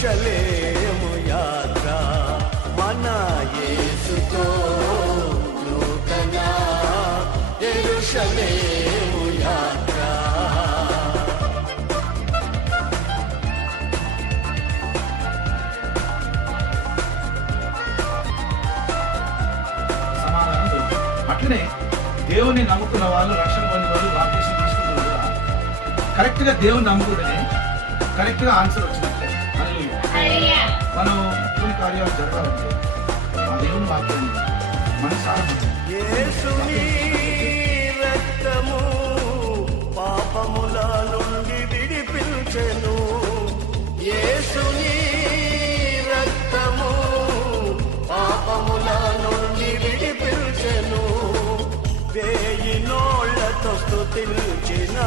యెరూషలేము యాత్ర మన యేసుతో నూతన యెరూషలేము యాత్ర. అట్లనే దేవుని నమ్ముకున్న వాళ్ళు, రక్షణ పొందిన వాళ్ళు, బాప్టిజం తీసుకున్న వాళ్ళు కూడా కరెక్ట్ గా దేవుని నమ్ముకుంటేనే కరెక్ట్ గా ఆన్సర్ వచ్చినట్లే. హల్లెలూయా. మనం కొన్ని కార్యాలు జరగాలంటే ఆ దేవుని వాక్యాన్ని మన యేసుని రక్తము పాపముల నుండి విడిపించెను. యేసుని రక్తము పాపముల నుండి విడిపించెను. వేయి నోళ్లతో స్తుతించిన